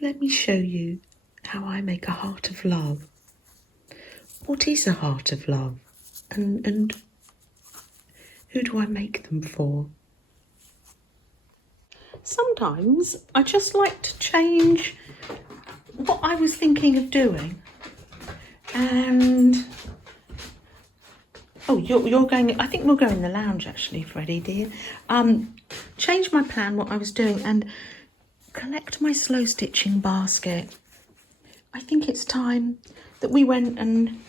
Let me show you how I make a heart of love. What is a heart of love? And who do I make them for? Sometimes I just like to change what I was thinking of doing. And oh, you're going. I think we'll go in the lounge actually, Freddie, dear. Change my plan, what I was doing, and collect my slow stitching basket. I think it's time that we went and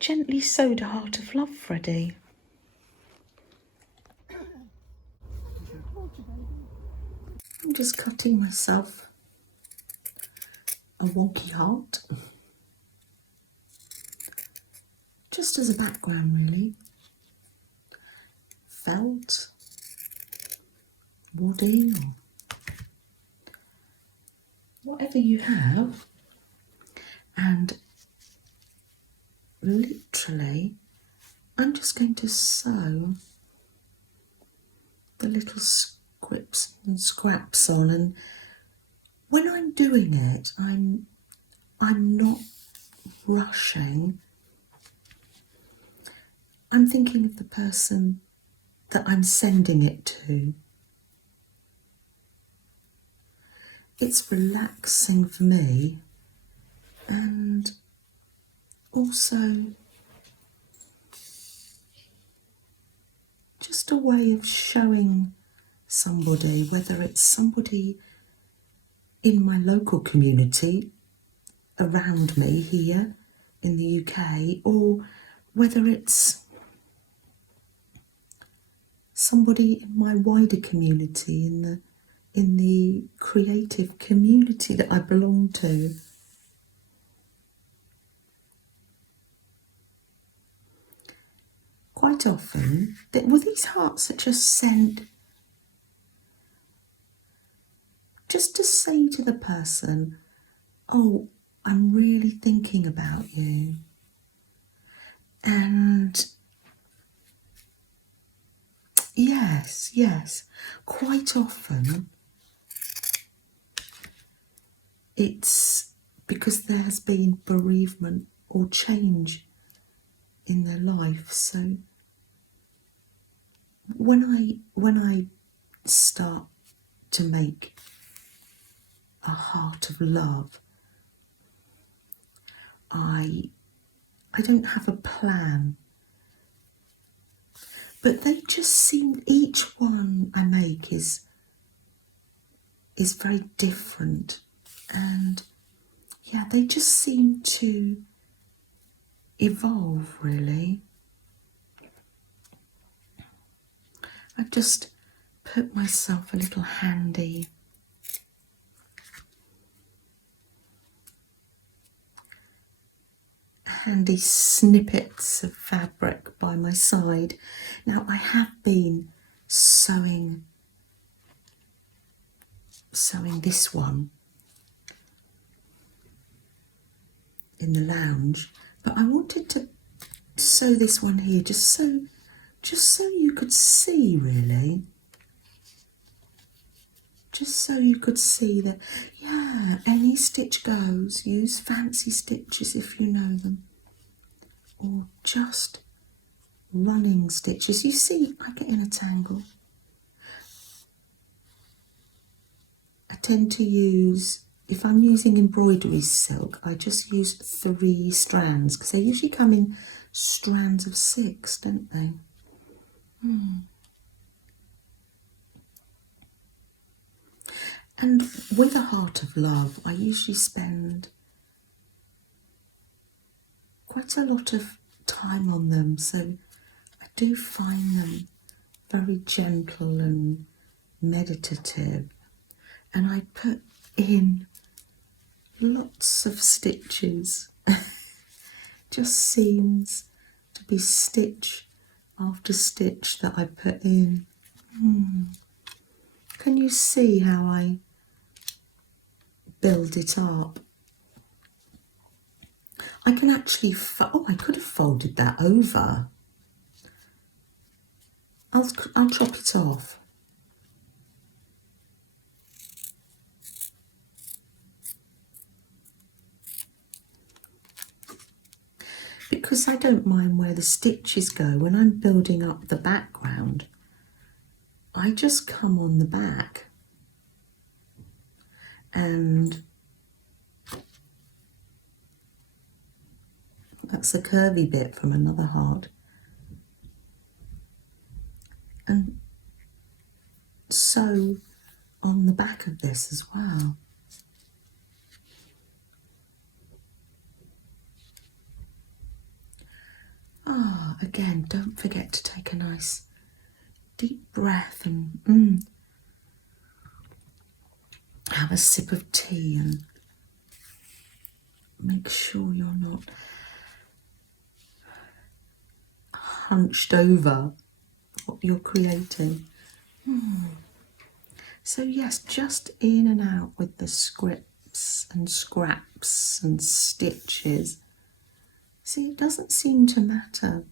gently sewed a heart of love, Freddie. I'm just cutting myself a wonky heart, just as a background really. Felt, woody, or whatever you have, and literally I'm just going to sew the little squips and scraps on, and when I'm doing it I'm not rushing. I'm thinking of the person that I'm sending it to. It's relaxing for me, and also just a way of showing somebody, whether it's somebody in my local community around me here in the UK, or whether it's somebody in my wider community, in the creative community that I belong to. Quite often, these hearts are just sent just to say to the person, oh, I'm really thinking about you. And yes, quite often it's because there has been bereavement or change in their life. So when I start to make a heart of love, I don't have a plan, but they just seem, each one I make is very different, and yeah, they just seem to evolve really. I've just put myself a little handy snippets of fabric by my side. Now I have been sewing this one in the lounge, but I wanted to sew this one here just so you could see really. Just so you could see that, yeah, any stitch goes. Use fancy stitches if you know them, or just running stitches. You see, I get in a tangle. I tend to use, if I'm using embroidery silk, I just use 3 strands, because they usually come in strands of 6, don't they? And with a heart of love, I usually spend quite a lot of time on them, so I do find them very gentle and meditative, and I put in lots of stitches. Just seems to be stitch after stitch that I put in. Can you see how I build it up? I can actually, oh, I could have folded that over. I'll chop it off. because I don't mind where the stitches go, when I'm building up the background, I just come on the back and that's the curvy bit from another heart, and sew on the back of this as well. Again, don't forget to take a nice deep breath and have a sip of tea and make sure you're not hunched over what you're creating. So yes, just in and out with the scripts and scraps and stitches. See, it doesn't seem to matter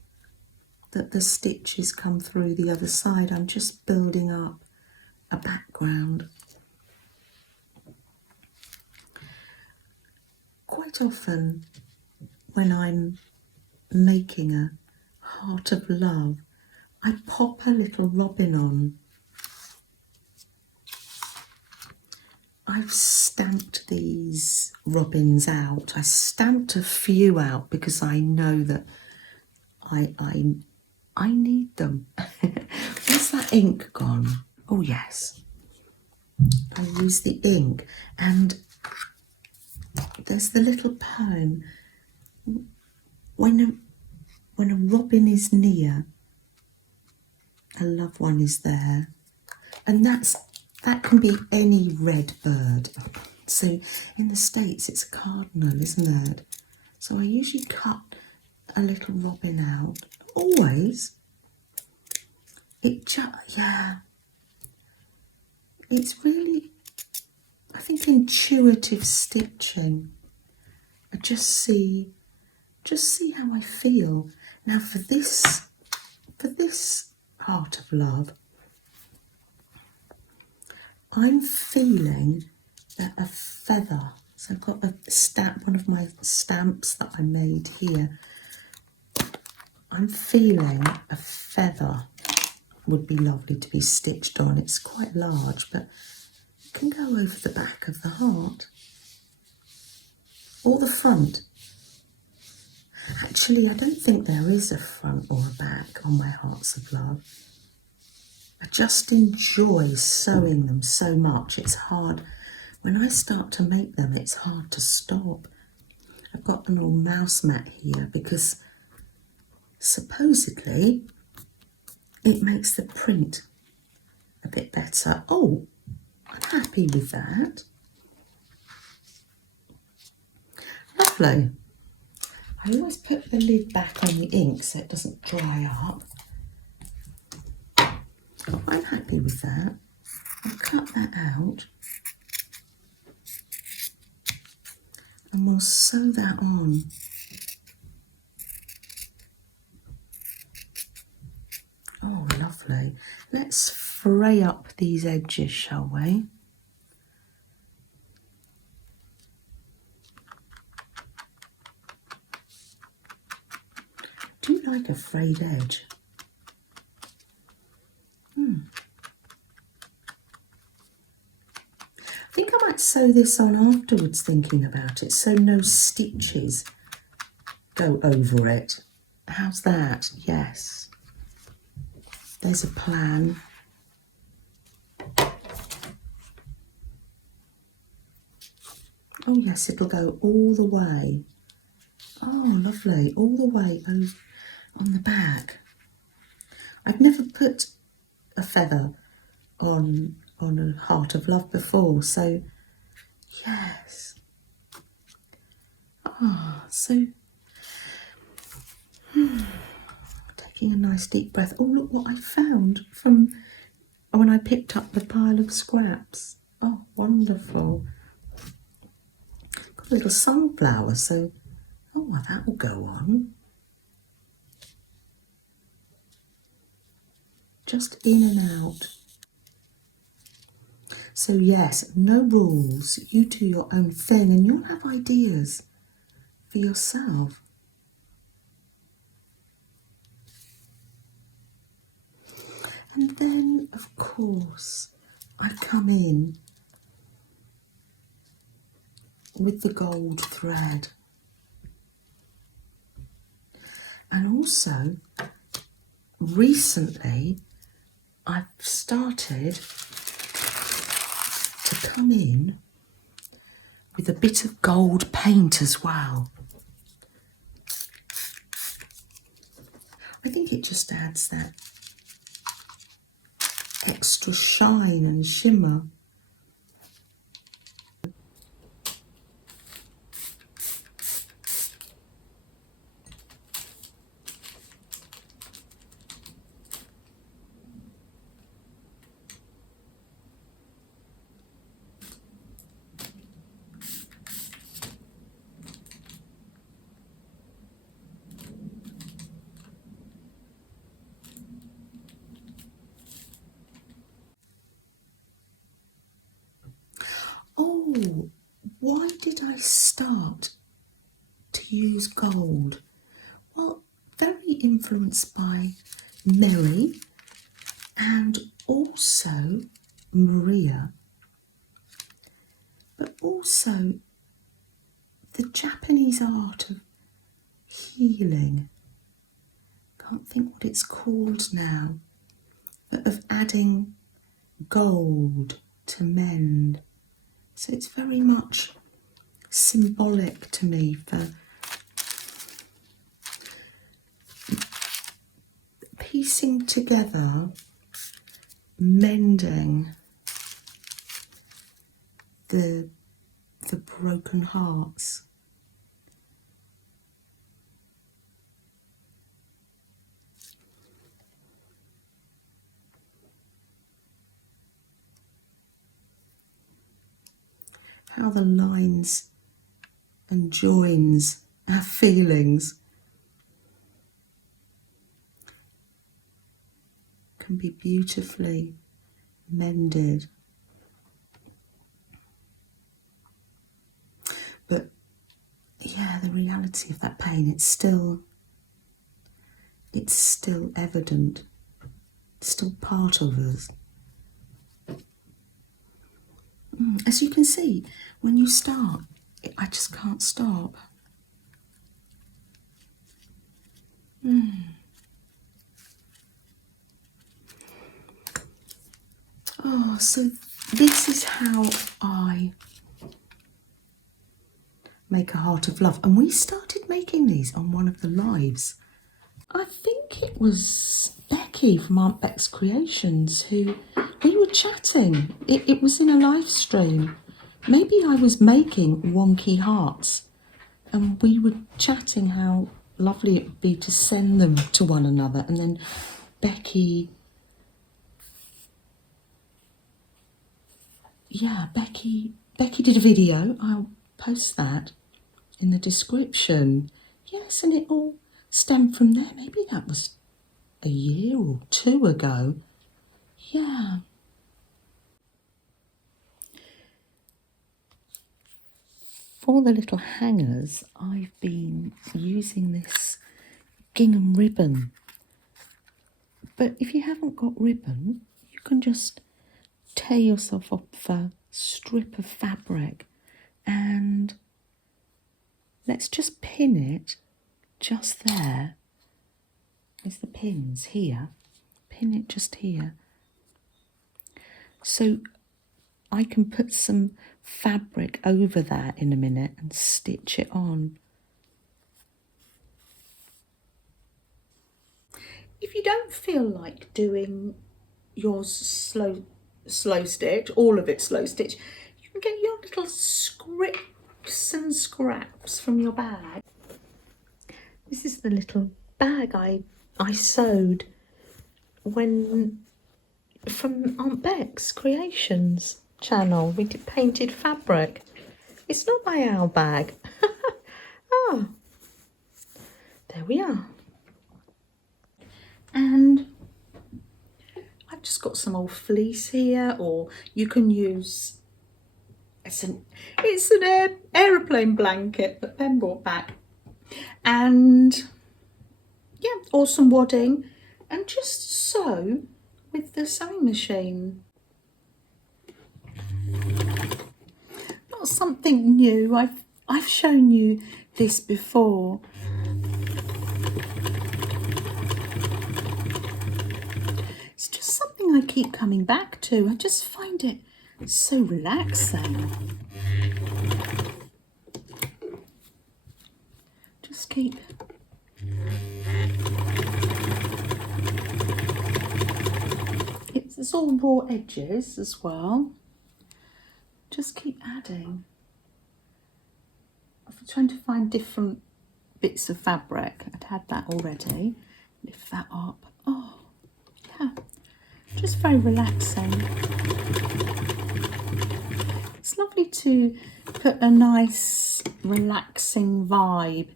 that the stitches come through the other side. I'm just building up a background. Quite often when I'm making a heart of love, I pop a little robin on. I've stamped these robins out. I stamped a few out because I know that I need them. Where's that ink gone? Oh yes, I use the ink, and there's the little poem. When a robin is near, a loved one is there, and that can be any red bird. So in the States it's a cardinal, isn't it? So I usually cut a little robin out. Always. It's really, I think, intuitive stitching. I just see how I feel. Now for this heart of love, I'm feeling that a feather. So I've got a stamp, one of my stamps that I made here. I'm feeling a feather would be lovely to be stitched on. It's quite large, but it can go over the back of the heart or the front. Actually, I don't think there is a front or a back on my hearts of love. I just enjoy sewing them so much. It's hard. When I start to make them, it's hard to stop. I've got an old mouse mat here because supposedly it makes the print a bit better. Oh, I'm happy with that. Lovely. I always put the lid back on the ink so it doesn't dry up. I'm happy with that. I'll cut that out and we'll sew that on. Oh, lovely. Let's fray up these edges, shall we? Do you like a frayed edge? I think I might sew this on afterwards, thinking about it, so no stitches go over it. How's that? Yes. There's a plan. Oh yes, it'll go all the way. Oh, lovely. All the way over on the back. I've never put a feather on a heart of love before, so yes. So taking a nice deep breath. Oh, look what I found from when I picked up the pile of scraps. Oh, wonderful. Got a little sunflower, so well, that will go on. Just in and out. So yes, no rules. You do your own thing and you'll have ideas for yourself. And then, of course, I come in with the gold thread. And also, recently, I've started to come in with a bit of gold paint as well. I think it just adds that extra shine and shimmer. Oh, why did I start to use gold? Well, very influenced by Mary and also Maria, but also the Japanese art of healing. Can't think what it's called now, but of adding gold to mend. So it's very much symbolic to me for piecing together, mending the broken hearts. How the lines and joins our feelings can be beautifully mended. But yeah, the reality of that pain, it's still evident. It's still part of us. As you can see, when you start, I just can't stop. Oh, so this is how I make a heart of love. And we started making these on one of the lives. I think it was Becky from Aunt Beck's Creations who we were chatting. It was in a live stream. Maybe I was making wonky hearts and we were chatting how lovely it would be to send them to one another. And then Becky did a video. I'll post that in the description. Yes, and it all stemmed from there. Maybe that was a year or two ago. Yeah. For the little hangers, I've been using this gingham ribbon. But if you haven't got ribbon, you can just tear yourself off a strip of fabric and let's just pin it just there. There's the pins here. Pin it just here. So I can put some fabric over that in a minute and stitch it on. If you don't feel like doing your slow stitch, all of it slow stitch, you can get your little scripts and scraps from your bag. This is the little bag I sewed from Aunt Beck's Creations channel. We did painted fabric. It's not my owl bag. Ah, there we are. And I've just got some old fleece here, or you can use, it's an aeroplane blanket that Ben brought back. And yeah, or some wadding, and just sew with the sewing machine. Not something new. I've shown you this before. It's just something I keep coming back to. I just find it so relaxing. Just keep it's all raw edges as well. Just keep adding. I'm trying to find different bits of fabric. I'd had that already. Lift that up. Oh, yeah. Just very relaxing. It's lovely to put a nice relaxing vibe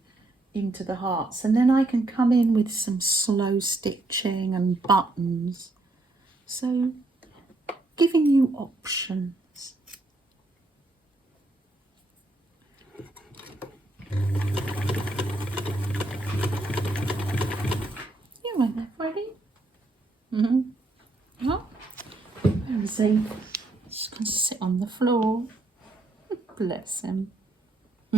into the hearts, and then I can come in with some slow stitching and buttons. So giving you options. You went there, Freddie? Oh, where is he? He's going to sit on the floor. Bless him. I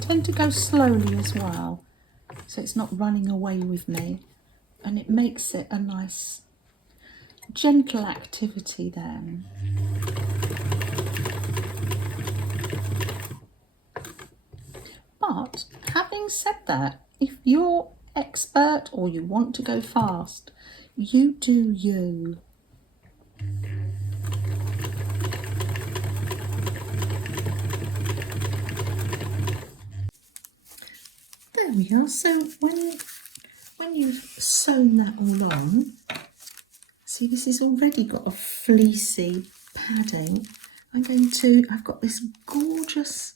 tend to go slowly as well, so it's not running away with me, and it makes it a nice gentle activity then. But having said that, if you're expert or you want to go fast, you do you. There we are. So when you've sewn that all on, see, this has already got a fleecy padding. I've got this gorgeous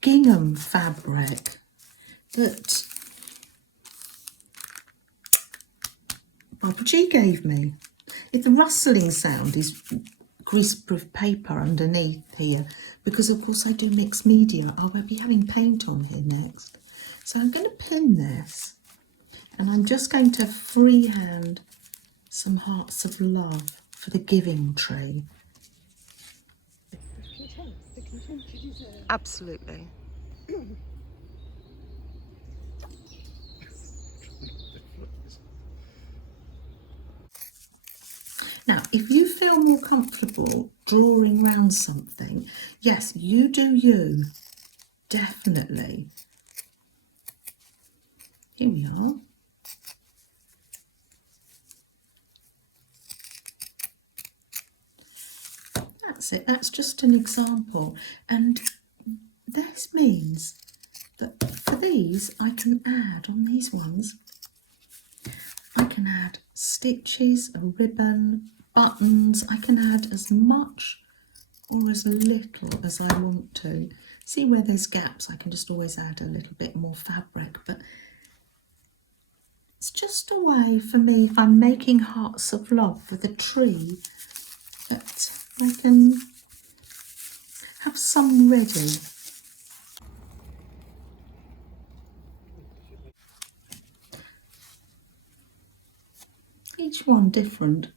gingham fabric that Barbara G gave me. If the rustling sound is greaseproof paper underneath here, because of course I do mixed media. I will be having paint on here next. So I'm going to pin this, and I'm just going to freehand some hearts of love for the giving tree. Absolutely. Now, if you feel more comfortable drawing around something, yes, you do you, definitely. Here we are. That's it, that's just an example. And this means that for these, I can add, on these ones, I can add stitches, a ribbon, buttons. I can add as much or as little as I want to. See where there's gaps, I can just always add a little bit more fabric, but it's just a way for me, if I'm making hearts of love for the tree, that I can have some ready. Each one different.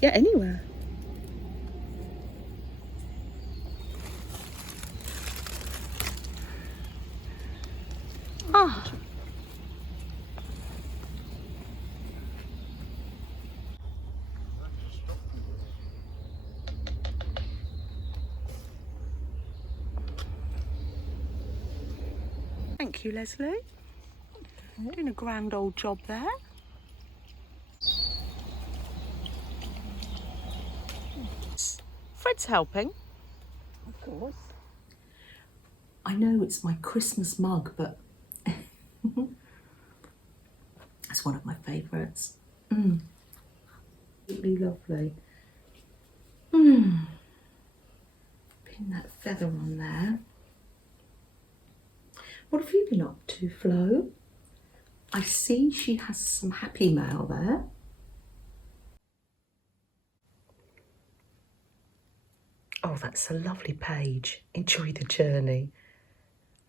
Yeah, anywhere. Ah. Thank you, Leslie. Doing a grand old job there. Fred's helping. Of course. I know it's my Christmas mug, but it's one of my favourites. Really lovely. Pin Pin that feather on there. What have you been up to, Flo? I see she has some happy mail there. Oh, that's a lovely page. Enjoy the journey.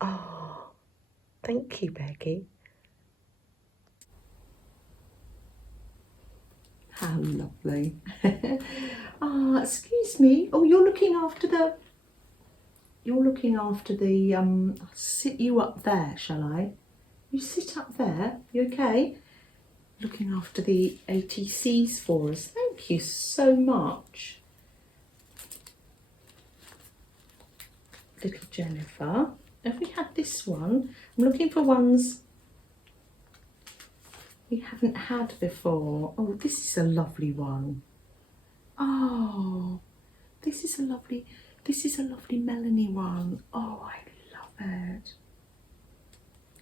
Oh, thank you, Becky. How lovely. Ah, excuse me. Oh, you're looking after the... I'll sit you up there, shall I? You sit up there. You okay? Looking after the ATCs for us. Thank you so much. Little Jennifer. Have we had this one? I'm looking for ones we haven't had before. Oh, this is a lovely one. Oh, this is a lovely Melanie one. Oh, I love it.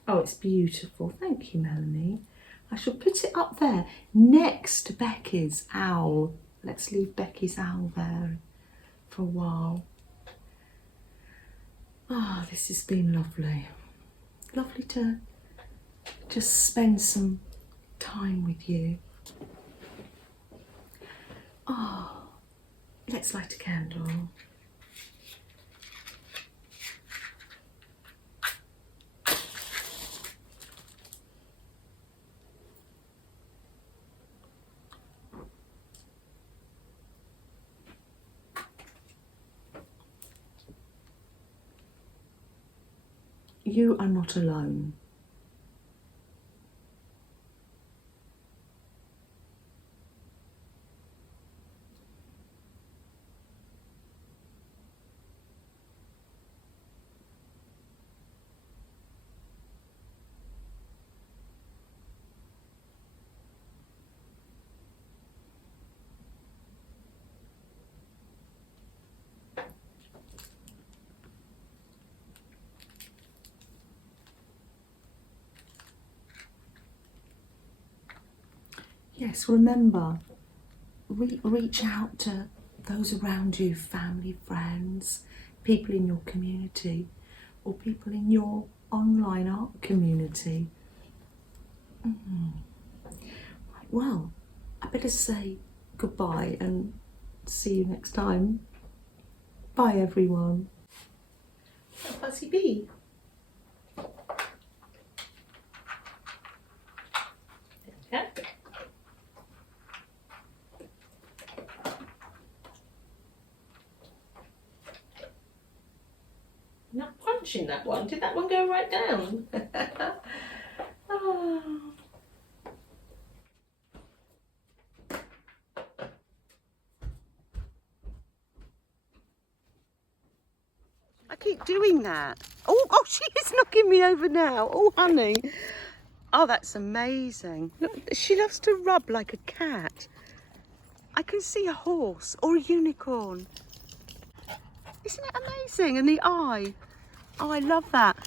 Oh, it's beautiful. Thank you, Melanie. I shall put it up there next to Becky's owl. Let's leave Becky's owl there for a while. Ah, this has been lovely. Lovely to just spend some time with you. Ah, let's light a candle. You are not alone. Yes, remember, reach out to those around you, family, friends, people in your community, or people in your online art community. Right, well, I better say goodbye and see you next time. Bye, everyone. Fuzzy bee. Yeah. Not punching that one. Did that one go right down? Oh. I keep doing that. Oh, she is knocking me over now. Oh, honey. Oh, that's amazing. Look, she loves to rub like a cat. I can see a horse or a unicorn. Isn't it amazing? And the eye. Oh, I love that.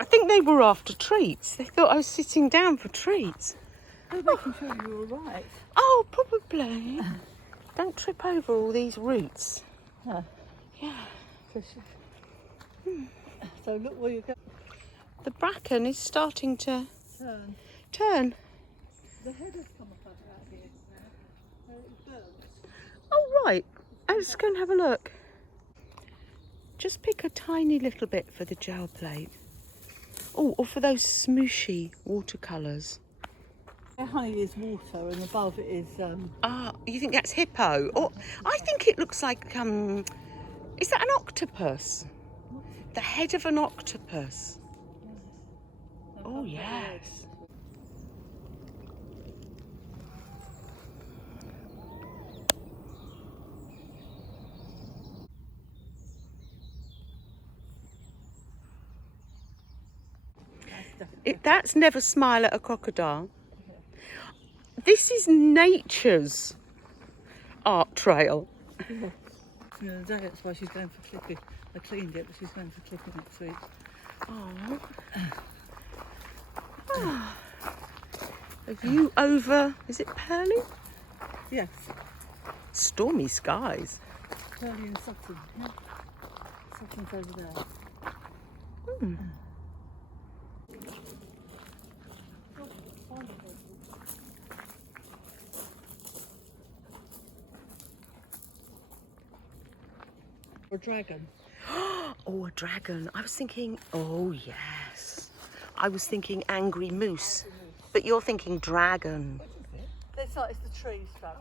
I think they were after treats. They thought I was sitting down for treats. They're making sure you were right. Oh, probably. Don't trip over all these roots. Yeah. So look where you go. The bracken is starting to Turn. turn. The head has come up out here now. It burns. Oh, right. Let's go and have a look. Just pick a tiny little bit for the gel plate. Oh, or for those smooshy watercolours. Behind is water and above it is Ah, you think that's hippo? Or I think it looks like is that an octopus? The head of an octopus. Oh yes. That's never smile at a crocodile. This is nature's art trail. the other day, that's why she's going for clipping. I cleaned it, but she's going for clipping next week. Oh. A view over, is it Pearly? Yes, Stormy skies. Pearly and Sutton. Yeah. Elephant over there. Hmm. Or a dragon. Oh, a dragon. I was thinking, oh yes. I was thinking angry moose. But you're thinking dragon. It's the trees, Fran.